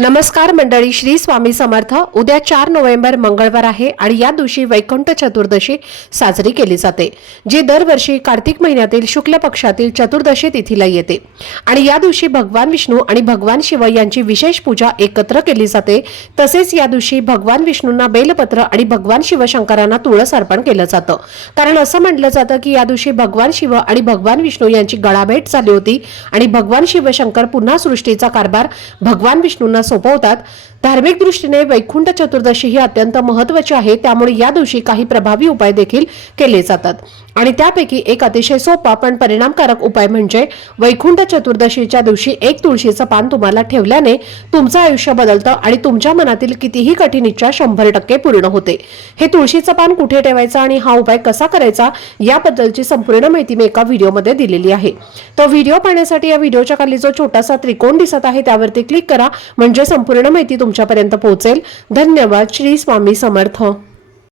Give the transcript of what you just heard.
नमस्कार मंडळी श्री स्वामी समर्थ. उद्या चार नोव्हेंबर मंगळवार आहे आणि या दिवशी वैकुंठ चतुर्दशी साजरी केली जाते जी दरवर्षी कार्तिक महिन्यातील शुक्ल पक्षातील चतुर्दशी तिथीला येते. आणि या दिवशी भगवान विष्णू आणि भगवान शिव यांची विशेष पूजा एकत्र केली जाते. तसेच या दिवशी भगवान विष्णूंना बेलपत्र आणि भगवान शिवशंकरांना तुळस अर्पण केलं जातं. कारण असं म्हटलं जातं की या दिवशी भगवान शिव आणि भगवान विष्णू यांची गळाभेट झाली होती आणि भगवान शिवशंकर पुन्हा सृष्टीचा कारभार भगवान विष्णूंना सोपवतात. धार्मिक दृष्टीने वैकुंठ चतुर्दशी ही अत्यंत महत्वाची आहे. त्यामुळे या दिवशी काही प्रभावी उपाय देखील केले जातात. आणि त्यापैकी एक अतिशय सोपा पण परिणामकारक उपाय म्हणजे वैकुंठ चतुर्दशीच्या दिवशी एक तुळशीचं पान तुम्हाला ठेवल्याने तुमचं आयुष्य बदलतं आणि तुमच्या मनातील कितीही कठीण इच्छा शंभर टक्के पूर्ण होते. हे तुळशीचं पान कुठे ठेवायचं आणि हा उपाय कसा करायचा याबद्दलची संपूर्ण माहिती मी एका व्हिडिओमध्ये दिलेली आहे. तो व्हिडिओ पाहण्यासाठी या व्हिडिओच्या खाली जो छोटासा त्रिकोण दिसत आहे त्यावरती क्लिक करा. म्हणजे म्हणजे संपूर्ण माहिती तुमच्यापर्यंत पोहोचेल. धन्यवाद. श्री स्वामी समर्थ.